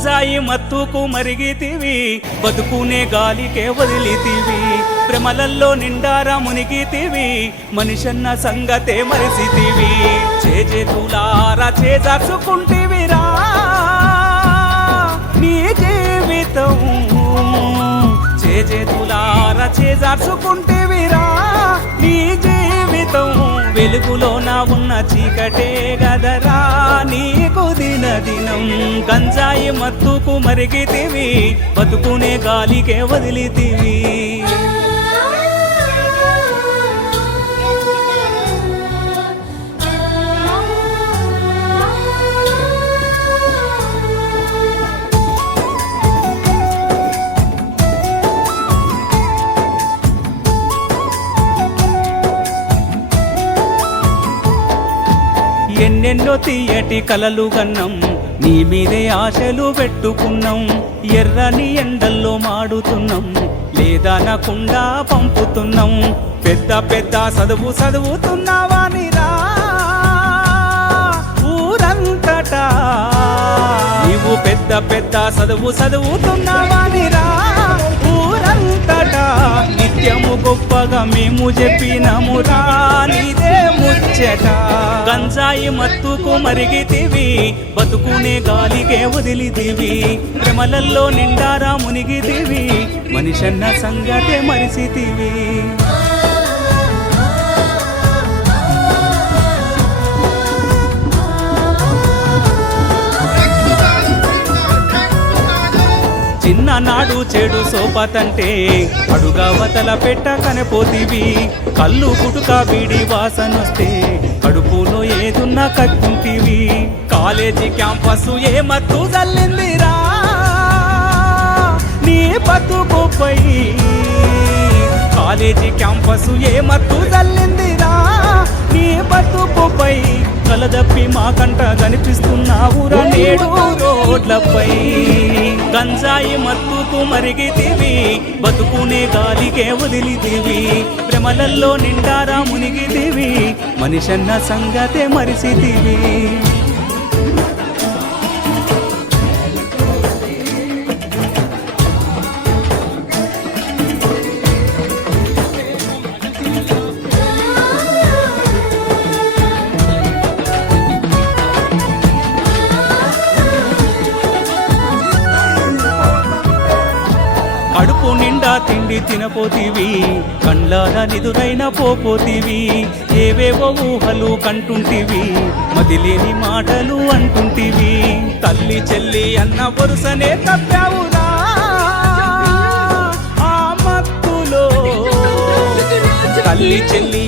గంజాయి మత్తుకు మరిగితివి బతుకునే గాలికే వదిలితివి. భ్రమలల్లో నిండారా మునిగితివి మనిషన్న సంగతే మరిసితివి. చేజేతులారా చేజార్చుకుంటివిరా నీ జీవితం. చేజేతులారా చేజార్చుకుంటివిరా నీ జీవితం. వెలుగులో నా ఉన్న చీకటే గదరా. నీకు దినం గంజాయి మత్తుకు మరిగితివి బతుకునే గాలికే వదిలితివి. ఎన్నెన్నో తీయటి కలలు గన్నం నీ మీదే ఆశలు పెట్టుకున్నాం. ఎర్రని ఎండల్లో మాడుతున్నాం. లేదనకుండా పంపుతున్నాం. పెద్ద పెద్ద చదువు చదువుతున్నావానిరా ఊరంతటా. నీవు పెద్ద పెద్ద చదువు చదువుతున్నావానిరా ఊరంతటా. నిత్యము గొప్పగా మేము చెప్పినమురా. నీదే ముచ్చట. గంజాయి మత్తుకు మరిగితివి బతుకునే గాలికే వదిలితివి. ప్రేమలల్లో నిండారా మునిగితివి మనిషన్న సంగతే మరిసితివి. చిన్ననాడు చెడు సోపతంటే అడుగవతల పెట్ట కనపోతివి. కళ్ళు పుట్టుక బీడి వాసనొస్తే కడుపులో ఏదున్నా కక్కుంటివి కాలేజీ క్యాంపస్ ఏ మత్తు జల్లిందిరా? నీ బతుకుపై కాలేజీ క్యాంపస్ ఏ మత్తు జల్లిందిరా? నీ బతుకుపై కలదప్పి మా కంట కనిపిస్తున్నావురా నేడు రోడ్లపై. గంజాయి మత్తుకు మరిగితివి బతుకునే గాలికే వదిలితివి. భ్రమలల్లో నిండారా మునిగితివి మనిషన్న సంగతే మరిసితివి. తిండి తినపోతివి కండ్లాల నిదురైన పోపోతివి ఏవేవో ఊహలు కంటుంటివి మదిలేని మాటలు అంటుంటివి. తల్లి చెల్లి అన్న వరుసనే తప్పావురా ఆ మత్తులో. తల్లి చెల్లి